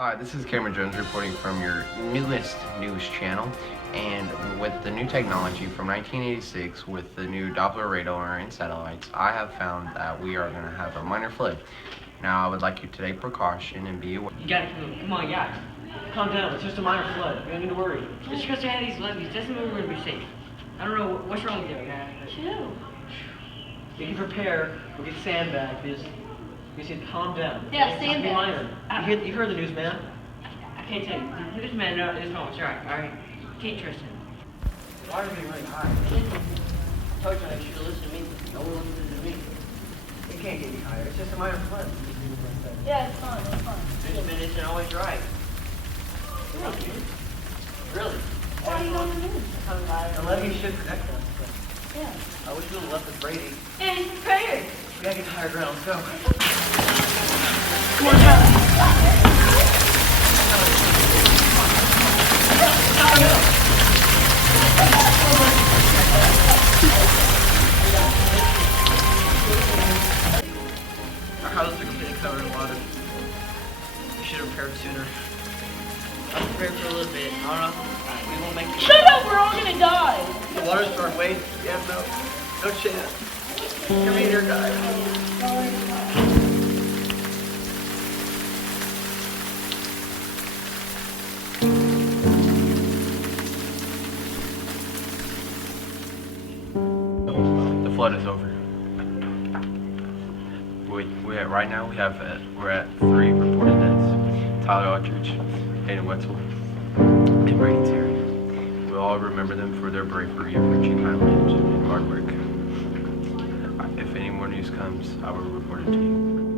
Hi, this is Cameron Jones reporting from your newest news channel. And with the new technology from 1986, with the new Doppler radar and satellites, I have found that we are going to have a minor flood. Now, I would like you to take precaution and be aware. You gotta come on, guys. Calm down. It's just a minor flood. You don't need to worry. Just because they have these levees doesn't mean we're gonna be safe. I don't know what's wrong with you, okay? Chill. You can prepare. We'll get sandbags. You said calm down. Yeah, It's just sandbags. minor. You heard the news, man. I can't tell you. This man knows his phone. It's alright. Alright. Can't trust him. Water's being really high. I told you I should listen to me. No one listens to me. It can't get any higher. It's just a minor flood. Yeah, it's fine, it's fine. This isn't always right. Really? Why are you on the news? The levee should protect us. Yeah. I wish we would have left with Brady. Yeah, he's prepared. We gotta get to higher ground. Let's go. Come on, Tyler. Our houses are completely covered in water. We should have prepared sooner. I'm prepared for a little bit. I don't know. We won't make it. Shut up, we're all gonna die. The water's our way. Yeah, no chance. Come here, guys. The flood is over. Right now we're at 3 reported deaths: Tyler Aldridge, Hayden Wetzel, and Brady Terry. We'll all remember them for their bravery of reaching Highland and hard work. If any more news comes, I will report it to you.